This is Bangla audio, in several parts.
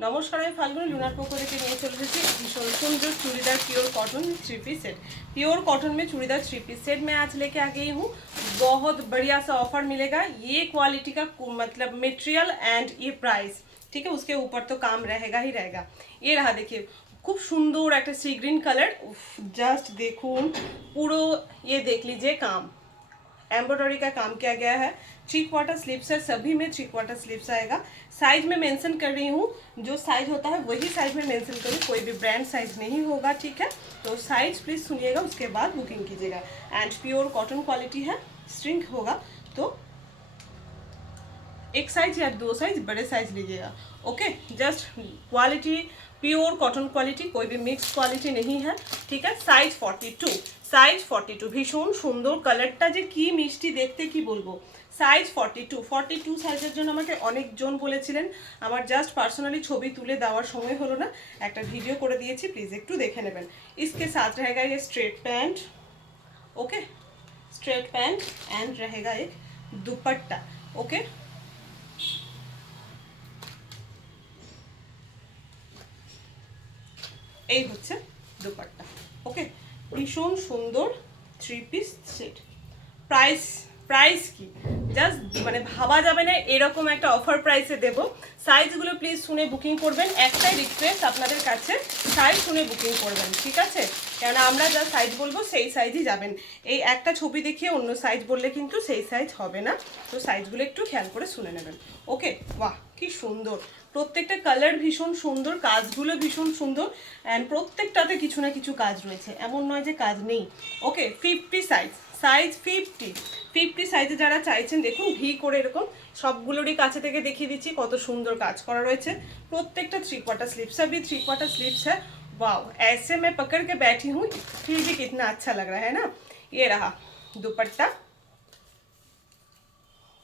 নমস্কার, আমি ফাল্গুনি लूनार पक्ष থেকে নিয়ে চলে এসেছি भीषण सुंदर churidar pure cotton three piece set. Pure cotton में चूड़ीदार थ्री पीस सेट मैं आज लेके आ गई हूँ। बहुत बढ़िया सा ऑफर मिलेगा। ये क्वालिटी का मतलब मटेरियल एंड ये प्राइस, ठीक है। उसके ऊपर तो काम रहेगा ही रहेगा। ये रहा, देखिए खूब सुंदर एक सी ग्रीन कलर। जस्ट देखून पुरो, ये देख लीजिए काम, एम्ब्रॉयडरी का काम किया गया है। 3/4 स्लीव्स है, सभी में 3/4 स्लीव्स आएगा। साइज में मेंशन कर रही हूँ, जो साइज होता है वही साइज में मेंशन करूँ, कोई भी ब्रांड साइज नहीं होगा, ठीक है। तो साइज प्लीज सुनिएगा, उसके बाद बुकिंग कीजिएगा। एंड प्योर कॉटन क्वालिटी है, स्ट्रिंग होगा तो एक साइज या दो साइज बड़े साइज लीजिएगा, okay. Just quality pure cotton quality, कोई भी मिक्स क्वालिटी नहीं है, ठीक है। साइज 42 भीषण सुंदर कलरटा जे की मिष्टि देखते कि बोलबो। साइज 42 साइजेर जोन्नो आमाके अनेकजन बोलेछिलेन, आमार जास्ट पार्सोनाली छवि तुले देওয়ার समय हलो ना, एक भिडियो करे दिएछि, प्लिज एकटू देखे नेबेन। इसके साथ रहेगा ये straight pant, okay, straight pant and रहेगा एक दुपट्टा, ओके। এই হচ্ছে দুপাট্টা, ওকে। ভীষণ সুন্দর three piece set. Price price কি জাস্ট মানে ভাবা যাবে না এরকম একটা অফার প্রাইসে দেব। সাইজগুলো প্লিজ শুনে বুকিং করবেন। একটাই রিকোয়েস্ট আপনাদের কাছে, সাইজ শুনে বুকিং করবেন, ঠিক আছে। কারণ আমরা যা সাইজ বলবো সেই সাইজই যাবেন। এই একটা ছবি দেখিয়ে অন্য সাইজ বললে কিন্তু সেই সাইজ হবে না। তো সাইজগুলো একটু খেয়াল করে শুনে নেবেন, ওকে। বাহ কি সুন্দর, প্রত্যেকটা কালার ভীষণ সুন্দর, কাজগুলো ভীষণ সুন্দর অ্যান্ড প্রত্যেকটাতে কিছু না কিছু কাজ রয়েছে, এমন নয় যে কাজ নেই, ওকে। 50 সাইজ 50 সাইজে যারা চাইছেন, দেখুন ভি করে এরকম সবগুলোরই কাছে থেকে দেখিয়ে দিচ্ছি কত সুন্দর কাজ করা রয়েছে। প্রত্যেকটা 3/4 स्लीव्स है, भी 3/4 स्लीव्स है। वाओ, ऐसे मैं पकड़ के बैठी हूँ फिर भी कितना अच्छा लग रहा है ना। ये रहा दुपट्टा।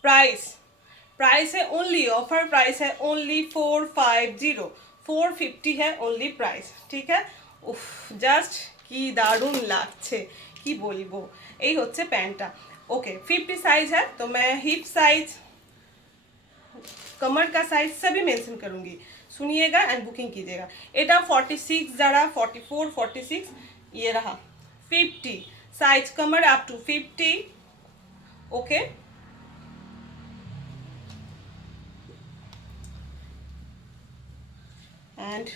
प्राइस है ओनली, ऑफर प्राइस है ओनली 450 है ओनली प्राइस, ठीक है। उफ, জাস্ট কি দারুণ লাগছে কি বলবো। এই হচ্ছে প্যান্টটা, ओके। 50 साइज है तो मैं हिप साइज, कमर का साइज सभी मेंशन करूंगी, सुनिएगा एंड बुकिंग कीजिएगा। एटा 46 जरा 44 46, ये रहा 50 साइज, कमर अप टू 50, ओके। एंड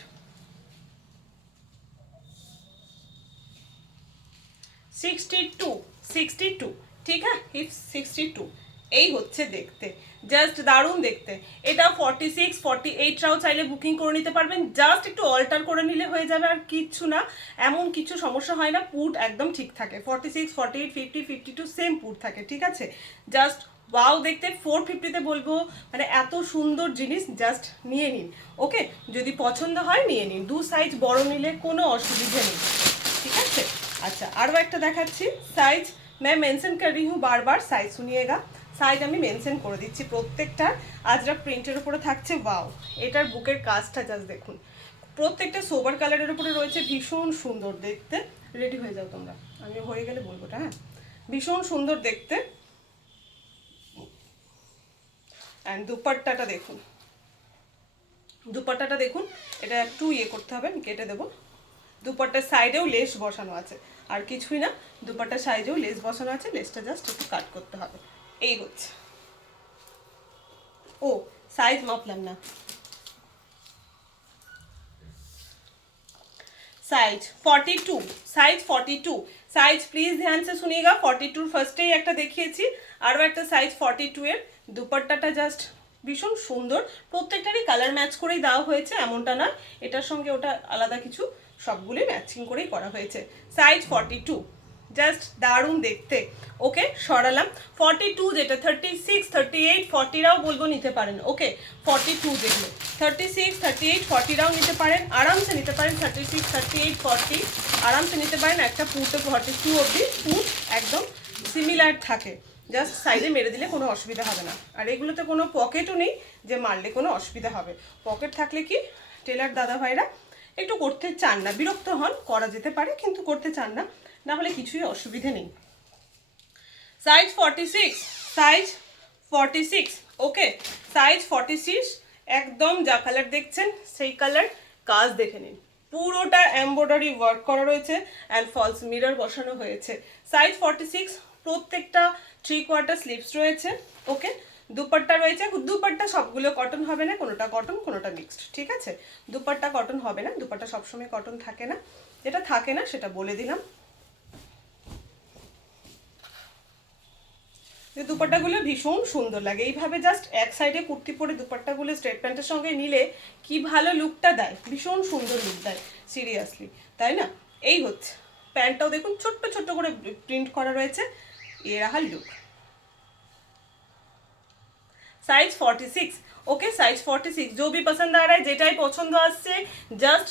62, ठीक है। हिप 62, এই হচ্ছে দেখতে, জাস্ট দারুণ দেখতে। এটা 46 48রাও চাইলে বুকিং করে নিতে পারবেন, জাস্ট একটু অল্টার করে নিলে হয়ে যাবে, আর কিচ্ছু না, এমন কিছু সমস্যা হয় না, পুট একদম ঠিক থাকে। 46 48 50 52 সেম পুট থাকে, ঠিক আছে। জাস্ট ওয়াও দেখতে। 450তে বলবো, মানে এত সুন্দর জিনিস, জাস্ট নিয়ে নিন, ওকে। যদি পছন্দ হয় নিয়ে নিন, দু সাইজ বড় নিলে কোনো অসুবিধা নেই, ঠিক আছে। अच्छा आरो एक देखाচ্ছি, साइज मैं मेंशन कर रही हूँ बार बार, साइज सुनिएगा। साइज আমি মেনশন করে দিচ্ছি প্রত্যেকটা। আজরাক প্রিন্টের উপরে থাকছে। ওয়াও, এটার বুকের কাজটা জাস্ট দেখুন, প্রত্যেকটা সোবার কালারের উপরে রয়েছে, ভীষণ সুন্দর দেখতে। রেডি হয়ে যাও তোমরা, আমি হয়ে গেলে বলবোটা, হ্যাঁ। ভীষণ সুন্দর দেখতে। এন্ড দুপাট্টাটা দেখুন, দুপাট্টাটা দেখুন, এটা একটু ইয়ে করতে হবে, কেটে দেবো। দুপাট্টার সাইডেও লেস বসানো আছে, আর কিছুই না, দুপাট্টার সাইডেও লেস বসানো আছে, লেসটা জাস্ট একটু কাট করতে হবে, এই হচ্ছে। ও সাইজ মাপলাম না, साइज 42, साइज 42 साइज प्लिज ध्यान से सुनिएगा। 42 ফার্স্টেই একটা দেখিয়েছি, আরও একটা সাইজ 42 এর। দুপাট্টাটা জাস্ট ভীষণ সুন্দর, প্রত্যেকটারই কালার ম্যাচ করেই দেওয়া হয়েছে, এমনটা না এটার সঙ্গে ওটা আলাদা কিছু, সবগুলোই ম্যাচিং করেই করা হয়েছে। সাইজ 42, জাস্ট দারুণ দেখতে, ওকে। সরালাম 42, যেটা 36 38 40রাও বলবো নিতে পারেন, ওকে। 42 যেগুলো 36 38 40রাও নিতে পারেন, আরামসে নিতে পারেন। 36 38 40 আরামসে নিতে পারেন। একটা পুটে 42 অবধি পুট একদম সিমিলার থাকে, জাস্ট সাইডে মেরে দিলে কোনো অসুবিধা হবে না। আর এগুলোতে কোনো পকেটও নেই যে মারলে কোনো অসুবিধা হবে। পকেট থাকলে কি টেলার দাদা ভাইরা একটু করতে চান না, বিরক্ত হন, করা যেতে পারে কিন্তু করতে চান না, না হলে কিছুই অসুবিধা নেই। সাইজ 46, সাইজ 46, ওকে। সাইজ 46 একদম যা কালার দেখছেন সেই কালার, কাজ দেখে নিন, পুরোটা এমব্রয়ডারি ওয়ার্ক করা রয়েছে অ্যান্ড ফলস মিরর বসানো হয়েছে। সাইজ 46, প্রত্যেকটা 3/4 স্লিভস রয়েছে। ওকে, দুপাট্টা রয়েছে, দুপাট্টা সবগুলো কটন হবে না, কোনোটা কটন কোনোটা মিক্সড, ঠিক আছে? দুপাট্টা কটন হবে না, দুপাট্টা সবসময় কটন থাকে না, যেটা থাকে না সেটা বলে দিলাম। দুপাট্টাগুলো ভীষণ সুন্দর লাগে, এইভাবে জাস্ট এক সাইডে কুর্তি পরে দুপাট্টাগুলো স্ট্রেট প্যান্টের সঙ্গে নিলে কি ভালো লুকটা দেয়, ভীষণ সুন্দর লুক দেয় সিরিয়াসলি, তাই না? এই হচ্ছে প্যান্টটাও দেখুন ছোট্ট ছোট্ট করে প্রিন্ট করা রয়েছে, এ রাহার লুক। साइज 46, ओके साइज 46, जो भी पसंद आ रहा है যেটাই পছন্দ আসছে জাস্ট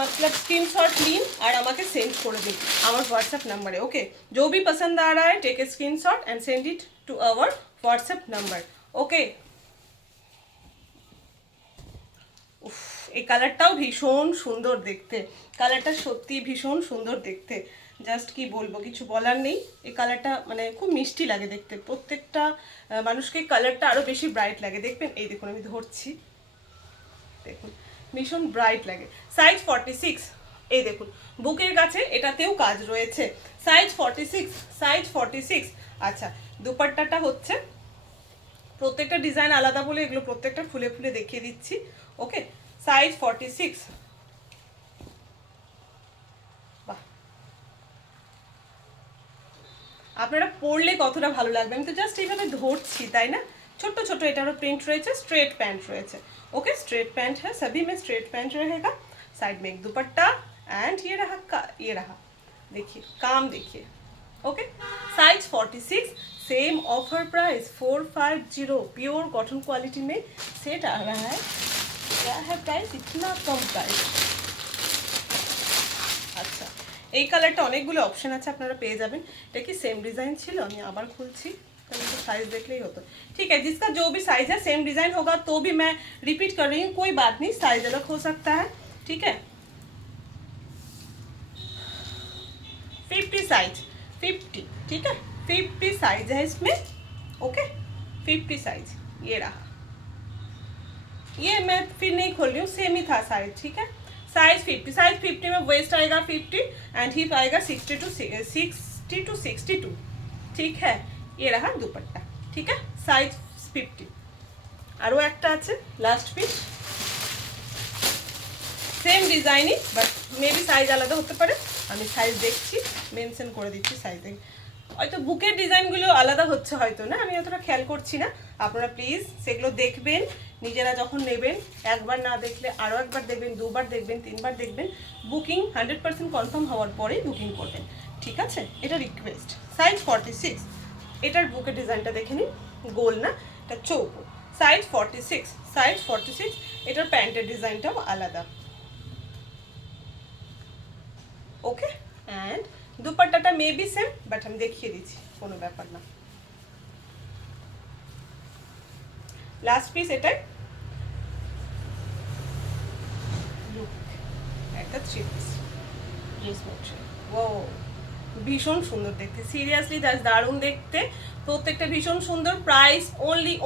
मतलब स्क्रीनशॉट নিন আর আমাকে সেন্ড করে দিন আমার হোয়াটসঅ্যাপ নম্বরে। ওকে, जो भी पसंद आ रहा है take a screenshot and send it to our WhatsApp number. Okay, উফ, এই কালারটাও ভীষণ সুন্দর দেখতে, কালারটা সত্যি ভীষণ সুন্দর দেখতে, জাস্ট কি বলবো, কিছু বলার নেই। এই কালারটা মানে খুব মিষ্টি লাগে দেখতে, প্রত্যেকটা মানুষকে কালারটা আরও বেশি ব্রাইট লাগে। দেখবেন এই দেখুন আমি ধরছি, দেখুন ভীষণ ব্রাইট লাগে। সাইজ 46, এই দেখুন বুকের কাছে এটাতেও কাজ রয়েছে। Size 46, size 46। আচ্ছা, দুপাট্টাটা হচ্ছে প্রত্যেকটা ডিজাইন আলাদা বলে এগুলো প্রত্যেকটা ফুলে ফুলে দেখিয়ে দিচ্ছি। ওকে, সাইজ 46। বাহ, আপনারা পরলে কতটা ভালো লাগবে, আমি তো জাস্ট এইভাবে ধরছি, তাই না? ছোট্ট ছোট এটারও প্রিন্ট রয়েছে, স্ट्रेट पैंट রয়েছে। ओके, स्ट्रेट पैंट है, सभी में स्ट्रेट पैंट रहेगा। साइड में एक दुपट्टा एंड ये रहा ये रहा, देखिए काम देखिए। Okay, size 46, same offer price 450, pure cotton quality में सेट आ रहा है। क्या है प्राइस, इतना कम प्राइस। আচ্ছা, এই কালারটা অনেকগুলো অপশন আছে, আপনারা পেয়ে যাবেন। এটা কি সেম ডিজাइन ছিল, আমি আবার খুলছি তাহলে তো সাইজ দেখলেই হতো। ठीक है, जिसका जो भी साइज है सेम डिजाइन होगा तो भी मैं रिपीट कर रही हूँ, कोई बात नहीं, साइज अलग हो सकता है। ठीक है, 50 साइज, 50, ठीक है 50 साइज है इसमें। ओके, 50 साइज ये रहा, ये मैं फिर नहीं खोल रही हूँ, सेम ही था साइज। ठीक है, साइज 50, साइज 50 में वेस्ट आएगा 50 एंड हिप आएगा 60 to 62। ठीक है, ये रहा दुपट्टा। ठीक है, साइज 50। और वो একটা আছে লাস্ট পিস, সেম ডিজাইনই বাট মেবি সাইজ আলাদা হতে পারে, আমি সাইজ দেখছি মেনশন করে দিচ্ছি সাইজ। হয়তো বুকের ডিজাইনগুলো আলাদা হচ্ছে হয়তো না, আমি অতটা খেয়াল করছি না। আপনারা প্লিজ সেগুলো দেখবেন নিজেরা যখন নেবেন, একবার না দেখলে আরও একবার দেখবেন, দুবার দেখবেন, তিনবার দেখবেন, বুকিং 100% কনফার্ম হওয়ার পরেই বুকিং করবেন। ঠিক আছে, এটা রিকোয়েস্ট। সাইজ 46, এটার বুকের ডিজাইনটা দেখে নিন, গোল না, এটা চৌকো। সাইজ 46, সাইজ 46, এটার প্যান্টের ডিজাইনটাও আলাদা। ওকে, অ্যান্ড দুপাট্টাটা মেবি সেম বাট আমি দেখিয়ে দিচ্ছি, কোনো ব্যাপার না। লাস্ট পিস এটাই, একটা 3 পিস ড্রেস মেটেরিয়াল। ও ভীষণ সুন্দর দেখতে, সিরিয়াসলি দারুণ দেখতে, প্রত্যেকটা ভীষণ সুন্দর। Price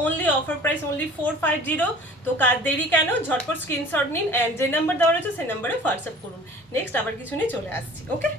only offer price only 450। তো কার দেরি কেন, ঝটপট স্ক্রিনশট নিন অ্যান্ড যে নাম্বার দেওয়া রয়েছে সেই নাম্বারে হোয়াটসঅ্যাপ করুন। নেক্সট আবার কিছু নিয়ে চলে আসছি। ওকে।